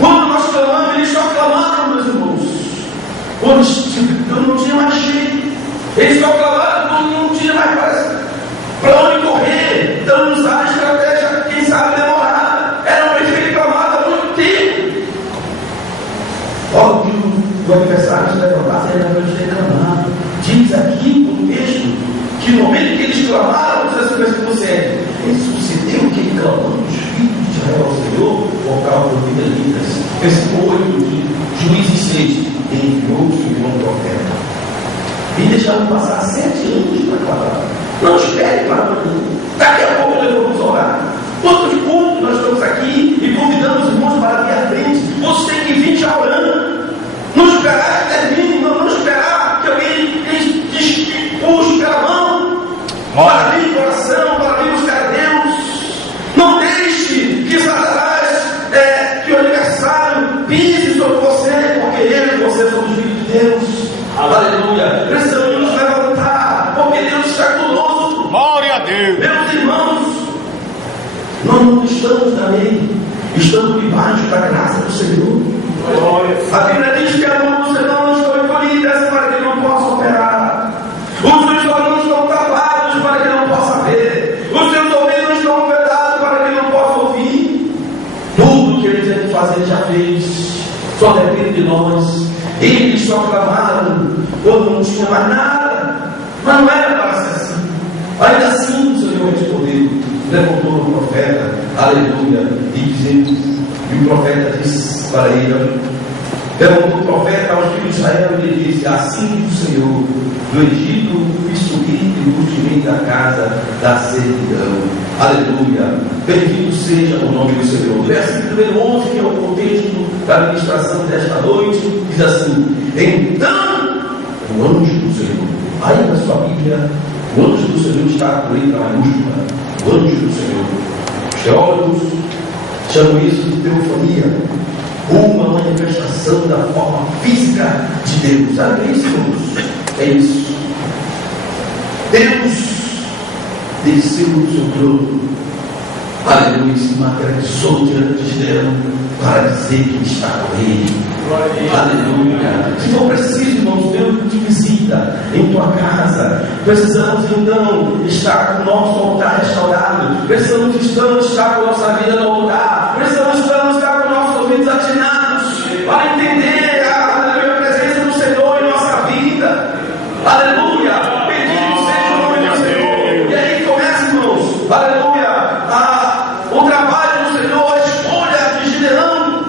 Quando nós clamamos, eles só clamaram, meus irmãos. Quando não tinha mais jeito, eles só clamaram quando não tinha mais para onde correr. Então usar a estratégia, quem sabe demorada. Era para ele clamar há muito tempo. Logo que o adversário se levantasse, era para eles reclamar. Diz aqui no texto que no momento que eles clamaram, diz assim, versículo 7, sucedeu que ele clamou os filhos de Israel ao Senhor por causa dos midianitas. Versículo 8 de Juízes 6, enviou-se um profeta. E deixaram passar 7 anos para clamar. Não espere para amanhã. Daqui a pouco nós vamos orar. Quantos cultos nós estamos aqui e convidamos os irmãos para vir à frente? Você tem que vir já orando. Não esperar que termine, não esperar que alguém puxe pela mão para vir em oração, para vir buscar a Deus. Não deixe que Satanás, que o adversário pise sobre você, porque ele e você somos filhos de Deus. Aleluia. Precisamos nos levantar, porque Deus está conosco. Glória a Deus. Meus irmãos, nós não estamos na lei, estamos debaixo da graça do Senhor. A Bíblia diz que a mão do Senhor não foi encolhida para que ele não possa operar. Os seus olhos estão tapados para que não possa ver. Os seus ouvidos estão vedados para que fez, só depende de nós. Eles só clamaram quando não tinha mais nada, mas não era para ser assim. Ainda assim o Senhor respondeu, levantou o profeta, aleluia, e o profeta disse para ele, levantou o profeta aos filhos de Israel e lhe disse: assim diz o Senhor, do Egito fiz subir e vos tirei da casa da servidão. Aleluia, bendito seja o nome do Senhor. Versículo 11, que é o contexto da ministração desta noite, diz assim: então o anjo do Senhor, aí na sua Bíblia, o anjo do Senhor está com letra maiúscula, o anjo do Senhor. Os teólogos chamam isso de teofania, uma manifestação da forma física de Deus. Sabe isso, irmãos? É isso. Deus desceu do seu trono, aleluia, se materializou diante de Deus para dizer que está com ele. Aleluia. Se for preciso, irmãos, Deus te visita em tua casa. Precisamos então estar com o nosso altar restaurado. Precisamos estar com a nossa vida no altar. Precisamos estar com nossos ouvidos atinados para entender a presença do Senhor em nossa vida. Aleluia. Bendito seja o nome do Senhor. E aí começa, irmãos, aleluia, o trabalho do Senhor, a escolha de Gideão.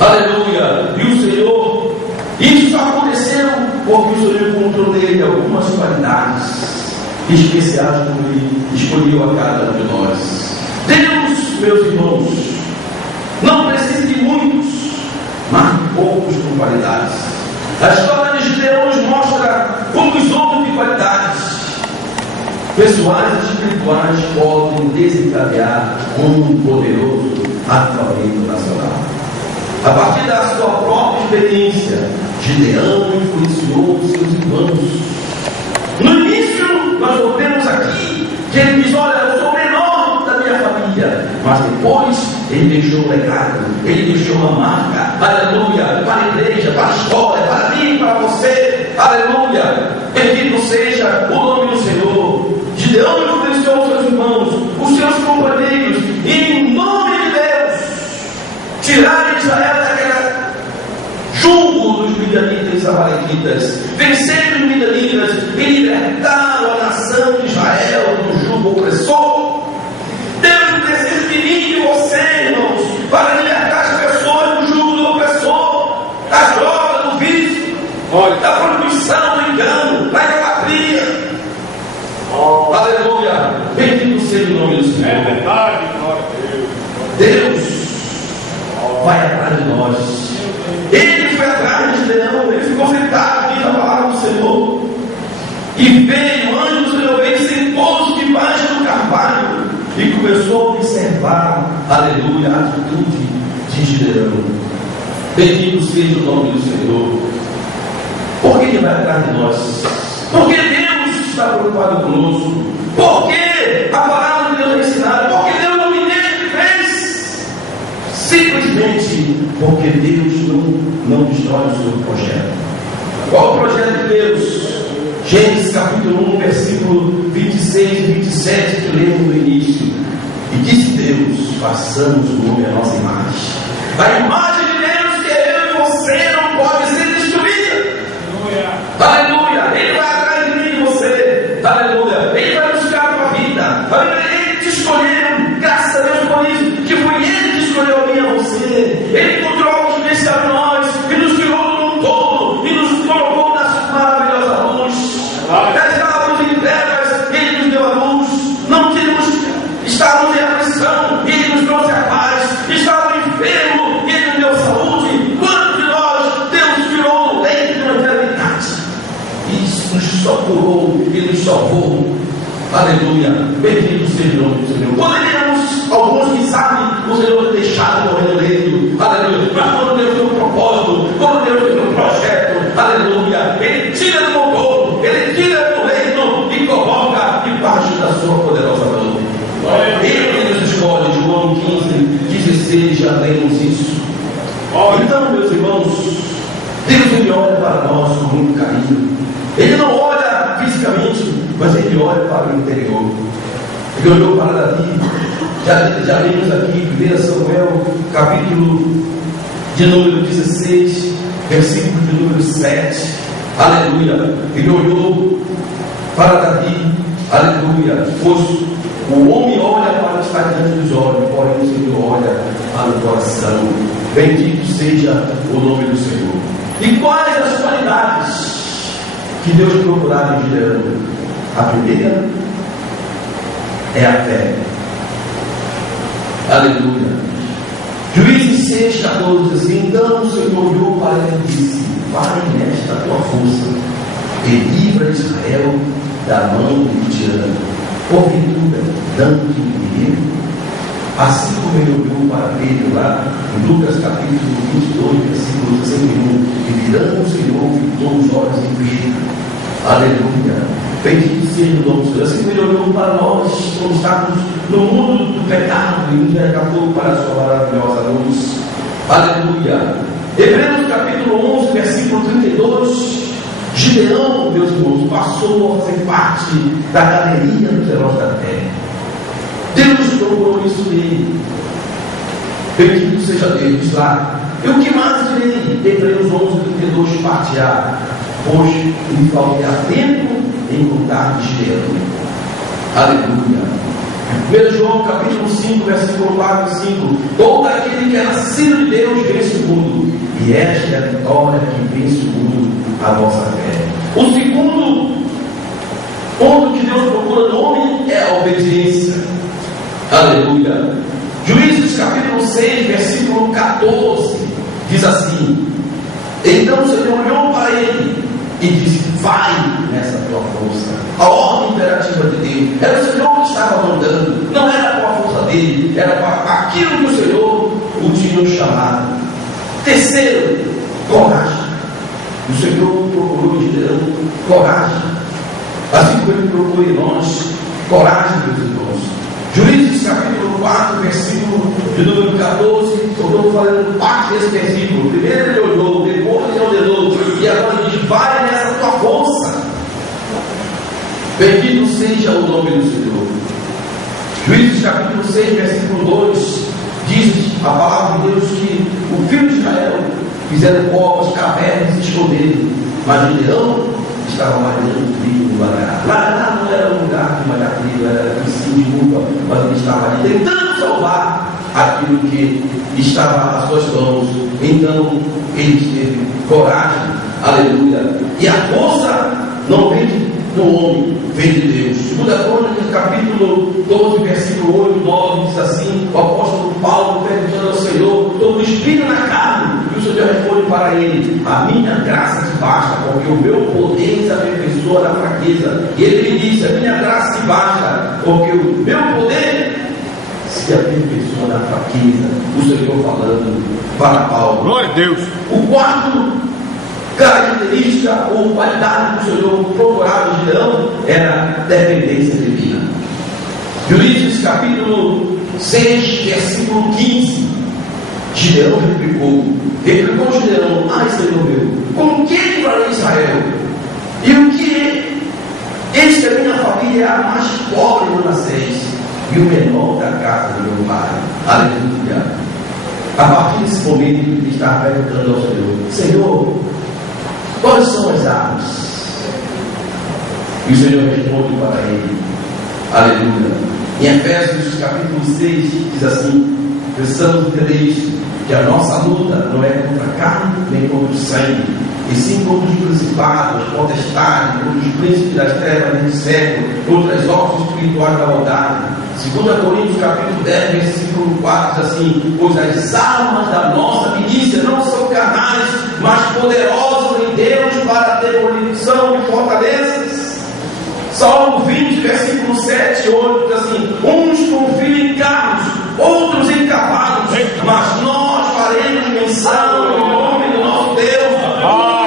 Aleluia. E o Senhor, isso aconteceu porque o Senhor encontrou nele algumas qualidades especiais, como ele escolheu a cada um de nós. Deus, meus irmãos, não precisa de muitos, mas de poucos com qualidades. A história de Gideão nos mostra como os homens de qualidades pessoais e espirituais podem desencadear um poderoso avivamento nacional. A partir da sua própria experiência, Gideão influenciou seus irmãos. No início, nós ouvimos aqui que ele diz: olha, eu sou o menor da minha família. Mas depois, ele deixou um legado, ele deixou uma marca, aleluia, para a igreja, para a história, para mim, para você, aleluia. Bendito seja o nome do Senhor. Gideão influenciou seus irmãos, os seus companheiros, e em nome de Deus, tiraram Israel daquela jugo dos midianitas e amalequitas, venceram os midianitas e libertaram a nação de Israel do jugo opressor. Deus precisa de mim e de você, irmãos, para libertar as pessoas do jugo do opressor, das drogas, do vício, da prostituição, do engano, da idolatria. Aleluia! Bendito seja o nome do Senhor. É verdade, glória a Deus vai atrás de nós. Ele foi atrás de Gideão, ele ficou sentado aqui na palavra do Senhor. E veio, o anjo do Senhor veio, sentou-se debaixo do carvalho e começou a observar, aleluia, a atitude de Gideão. Bendito seja o nome do Senhor. Por que ele vai atrás de nós? Porque Deus está preocupado conosco. Porque a palavra de Deus é ensinada. Porque Deus não me deixa de vez. Simplesmente porque Deus não destrói o seu projeto. Qual o projeto de Deus? Gênesis capítulo 1, versículo 26 e 27, que lemos no início. E disse Deus: façamos o homem a nossa imagem. A imagem de Deus, que eu e você, não pode ser destruída. Aleluia. Ele vai atrás de mim e você. Aleluia. Ele vai buscar a tua vida. Ele te escolheu. Graças a Deus por isso, que foi Ele que escolheu a mim e a você. Ele encontrou algo especial em nós e nos tirou do mundo todo e nos colocou na sua maravilhosa luz. Estávamos em trevas, Ele nos deu a luz. Não tínhamos, estávamos em aflição, Ele nos trouxe a paz. Estávamos enfermos, Ele nos deu saúde. Quantos de nós Deus tirou do leito de enfermidade? Isso nos socorrou e nos salvou. Aleluia. Bendito seja o nome do Senhor. Poderíamos, alguns que sabem, o Senhor ter deixado morrer no leito. Aleluia. Mas quando Deus tem um propósito, quando Deus tem um projeto, aleluia, Ele tira do motor, Ele tira do leito e coloca debaixo da sua poderosa mão. Ele nos escolhe. João 15, 16, já lemos isso. Então, meus irmãos, Deus Ele olha para nós com muito carinho. Ele não olha fisicamente, mas Ele olha para o interior. Ele olhou para Davi já lemos aqui, 1 Samuel, capítulo de número 16, versículo de número 7, aleluia. Ele olhou para Davi, aleluia, pois o homem olha para o que está diante dos olhos, porém o Senhor olha para o coração. Bendito seja o nome do Senhor. E quais as qualidades que Deus procurava em Gideão? A primeira é a fé. Aleluia. Juízes 6, 14 diz assim: então o Senhor olhou para ele e disse: vai nesta tua força e livra Israel da mão de Midian, porventura dando-te dinheiro. Assim como ele olhou para Pedro lá em Lucas capítulo 22, versículo 61, e virando o Senhor fitou os olhos em Pedro. Aleluia. Bendito seja o nome do Senhor. Assim como ele olhou para nós, quando estávamos no mundo do pecado, e nos resgatou para a sua maravilhosa luz. Aleluia. Hebreus capítulo 11, versículo 32. Gideão, meus irmãos, passou a fazer parte da galeria dos heróis da terra. Deus procurou isso nele. Bendito seja Deus lá. E o que mais direi? Hebreus 11, 32, parte A. Pois me faltará tempo em contar de Gideão. Aleluia. 1 João capítulo 5, versículo 4 e 5. Todo aquele que é nascido de Deus vence o mundo, e esta é a vitória que vence o mundo, a vossa fé. O segundo ponto que Deus procura no homem é a obediência. Aleluia. Juízes capítulo 6, versículo 14 diz assim: então o Senhor olhou para ele e disse: vai nessa tua força. A ordem imperativa de Deus era o Senhor que estava mandando, não era com a força dele, era para aquilo que o Senhor o tinha chamado. Terceiro, coragem. O Senhor procurou em Gideão coragem, assim como ele procurou em nós coragem, meus irmãos. Juízes capítulo 4, versículo de número 14, eu estou falando parte desse versículo. Primeiro ele olhou, depois ele ordenou, e agora ele diz: vai nessa tua força. Bendito seja o nome do Senhor. Juízes capítulo 6, versículo 2, diz a palavra de Deus que o filho de Israel fizeram covas, cavernas e esconderam, mas Gideão estava malhando trigo no lagar. Lá não era um lugar de malhar trigo, era ensino de lupa, mas ele estava ali tentando salvar aquilo que estava às suas mãos. Então ele teve coragem, aleluia. E a força não vem do homem, vem de Deus. Segunda Crônicas, capítulo 12, versículo 8 e 9, diz assim: o apóstolo Paulo perguntando ao Senhor: estou no espírito na carne. E o Senhor responde para ele: a minha graça te basta, porque o meu poder se aperfeiçoa na fraqueza. E ele me disse: a minha graça te basta, porque o meu poder se aperfeiçoa na fraqueza. O Senhor falando para Paulo. Glória a Deus. O quarto característica ou qualidade que o Senhor procurava em Gideão era a dependência divina. Juízes capítulo 6, versículo 15. Gideão replicou Gideão: ai, Senhor meu, com que livrarei Israel? E o que eis que a minha família é a mais pobre de Manassés e o menor da casa do meu pai. Aleluia. A partir desse momento ele estava perguntando ao Senhor: Senhor, quais são as armas? E o Senhor responde para ele, aleluia. Em Efésios capítulo 6 diz assim: precisamos entender isso, que a nossa luta não é contra a carne nem contra o sangue, e sim contra os principados, potestades, contra os príncipes das trevas desse século, contra as obras espirituais da maldade. 2 Coríntios capítulo 10, versículo 4 diz assim: pois as armas da nossa milícia não são carnais, mas poderosas em Deus para a demolição de fortalezas. Salmo 20, versículo 7 e 8 diz assim: uns confiam em carros, outros em cavalos, mas nós faremos menção ao nome do nosso Deus.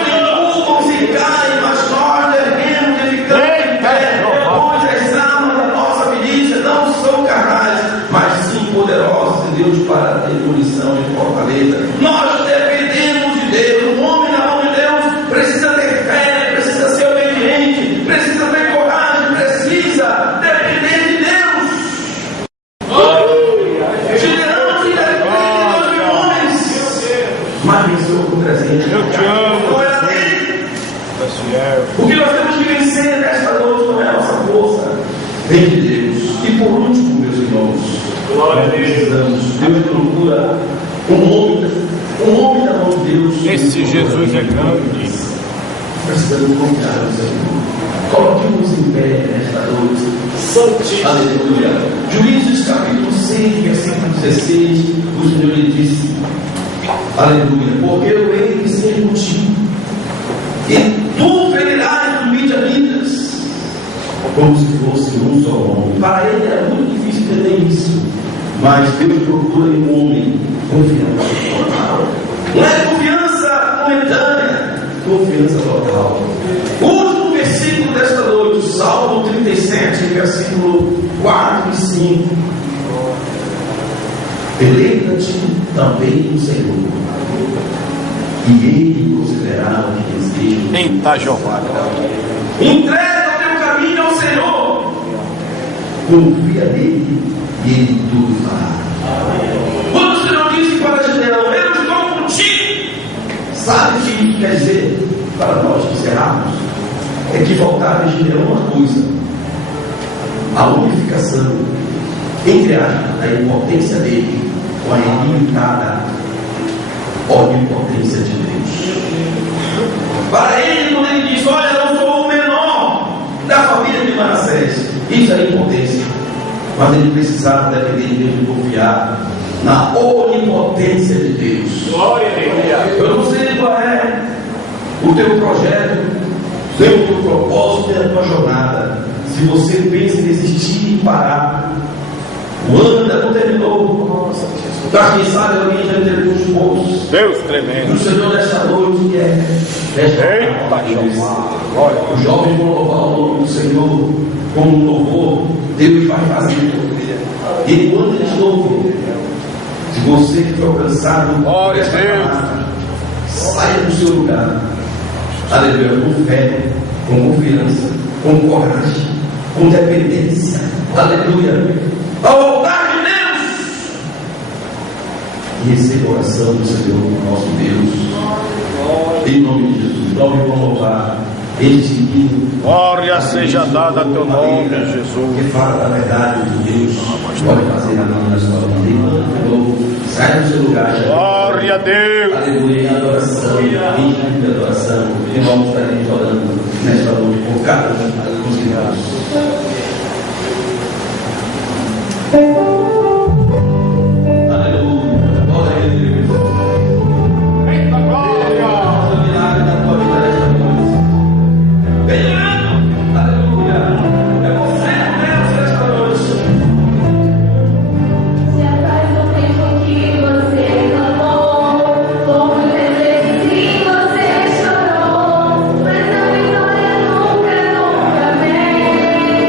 Derrubam-se e caem, mas nós erguemos e ficamos em pé. Pois as armas da nossa milícia não são carnais, mas sim poderosas em Deus para a demolição de fortaleza. Nós dependemos de Deus. O homem na mão de Deus precisa ter fé, precisa ser obediente, precisa ter coragem, precisa depender de Deus. vem de Deus. E por último, meus irmãos, Glória a Deus. Deus procura um homem da mão de Deus. Esse Jesus é grande. Precisamos confiar no Senhor. Coloquemos em pé nesta noite. Santíssimo. Aleluia. Juízes capítulo 6, versículo 16. O Senhor lhe disse: aleluia. Porque eu hei de ser contigo, e tu ferirás os midianitas como se fosse um só homem. Para ele era muito difícil entender isso, mas Deus procura em um homem confiança total. Não é confiança momentânea, confiança total. O último versículo desta noite, Salmo 37, versículo 4 e 5. Deleita-te também no Senhor, e Ele considerará o que deseja. Eita, Jeová. Entrega o teu caminho ao Senhor, confia nele e Ele tudo fará. Quando o Senhor disse para Gideão: eu estou contigo, sabe o que isso quer dizer? Para nós que encerrarmos, é que faltava em Gideão uma coisa: a unificação entre a impotência dele com a ilimitada onipotência de Deus. Para ele, quando ele diz: olha, eu sou o menor da família de Manassés, isso é impotência. Mas ele precisava depender de Deus e confiar na onipotência de Deus. Glória a Deus. Eu não sei qual é o teu projeto, o teu propósito e a tua jornada. Se você pensa em desistir e parar, o ano ainda não terminou. Para quem sabe, alguém já entregou os pontos. Deus E tremendo. o Senhor nesta noite Eita, Jeová. Glória. os jovens vão louvar o nome do Senhor como um louvor. Deus vai fazer. E enquanto eles louvam, se você que foi alcançado, Glória a Deus. palavra, saia do seu lugar. Aleluia. Com fé, com confiança, com coragem, com dependência. Aleluia. Ao altar de Deus. E receba a oração do Senhor, nosso Deus. Em nome de Jesus. Nós vamos louvar este hino. Glória seja dada a teu nome, Que Jesus. fala da verdade de Deus. Pode fazer na mão da sua vida. De novo, sai do seu lugar. Glória a Deus. Aleluia. Adoração. Ritmo de adoração. Que nós estaremos orando nesta noite por cada um dos irmãos. Aleluia. Glória a Deus. Eita, glória. Faça um milagre na tua vida nesta noite. Vem orando. Aleluia. É você, Deus, nesta noite. Já faz um tempo que você clamou, como vezes que você chorou, mas a vitória nunca vem.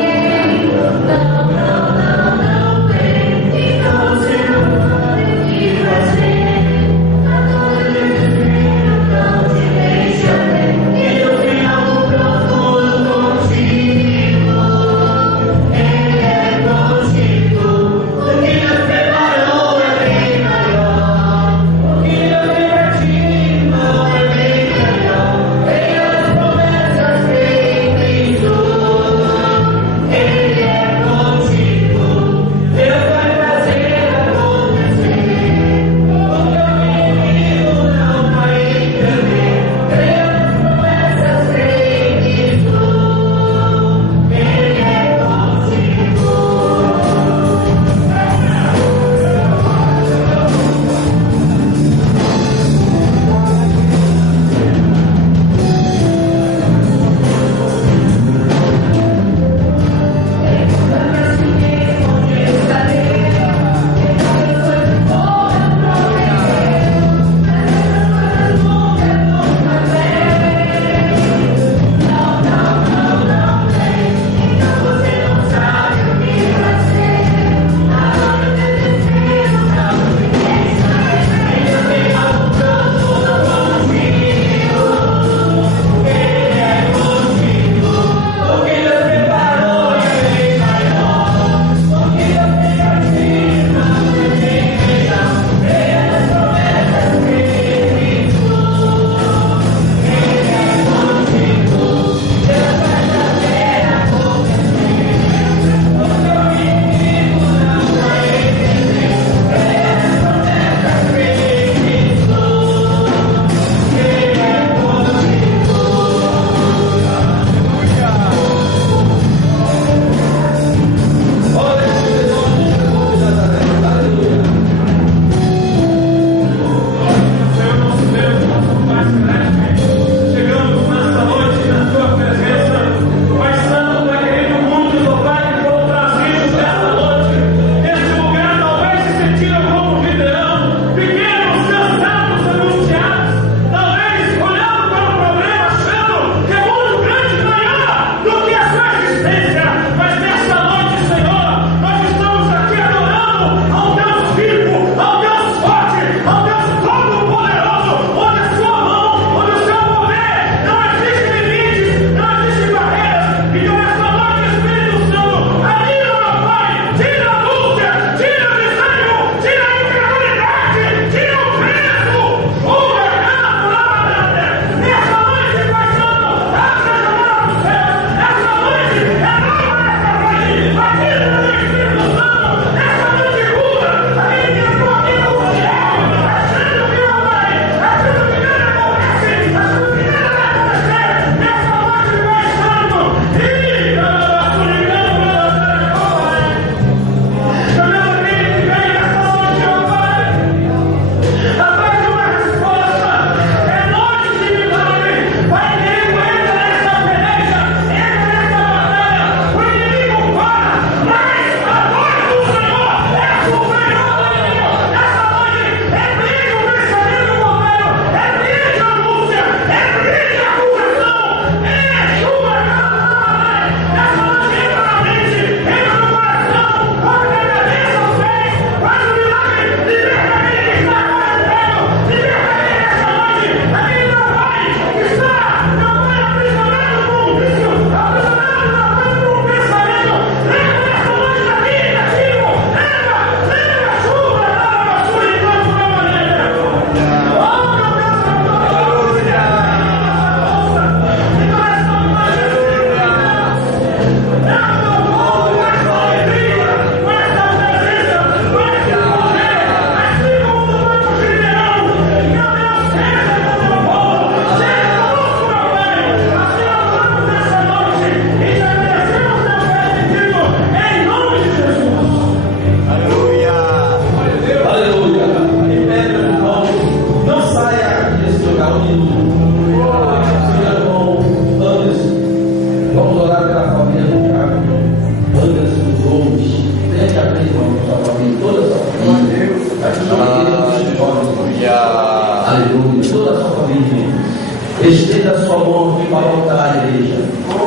estenda a sua mão para voltar à igreja.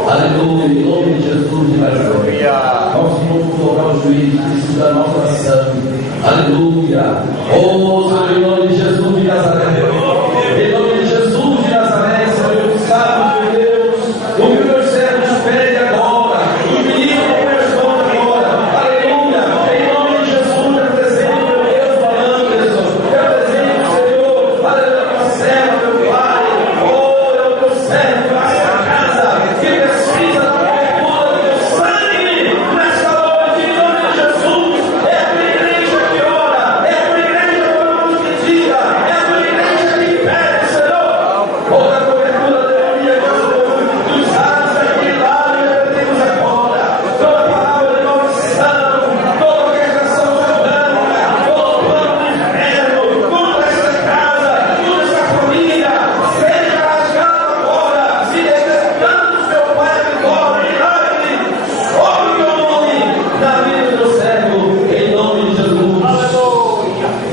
Aleluia, em nome de Jesus de Nazaré. Vamos de novo colocar o juiz, isso da nossa nação. Aleluia. Oh, Senhor, em nome de Jesus de Nazaré. Em nome de Jesus de Nazaré, Senhor, sabe, meu Deus, o que meus servos pedem agora, o menino que responde agora. Aleluia. Em nome de Jesus, eu apresento, meu Deus, o Anderson. Eu apresento, Senhor, aleluia, meu servo, meu Pai. Oh, é o teu servo, essa casa que precisa da cobertura do teu sangue nesta noite, em nome de Jesus. É a tua igreja que ora, é a tua igreja que diga, é a tua igreja que pede, Senhor. Toda a cobertura da teoria dos atos daquele lado, repetimos agora. Toda a palavra de maldição, toda a orquestração satânica, todo o plano do inferno, contra esta casa, contra esta família, seja rasgado agora, se decretando, seu Pai, a vitória, milagre, sobre o teu nome, na vida do teu servo, em nome de Jesus.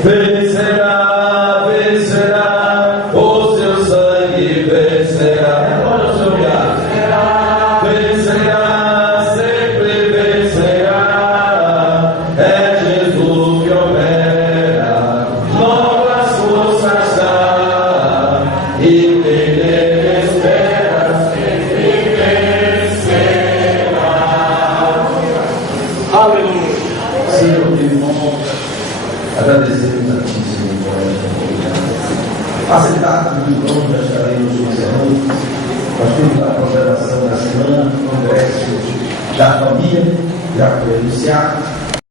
Vencerá, vencerá, o seu sangue vencerá. Olha o seu olhar. Vencerá, sempre vencerá. É Jesus que opera, novas forças dá, e quem nele espera sempre vencerá. Aleluia. Senhor, meu irmão, agradecemos a Ti, Senhor, por esta oportunidade. Facilitado do nome, já estaremos encerrando. Nós temos a programação da semana, congresso da família, já foi anunciado.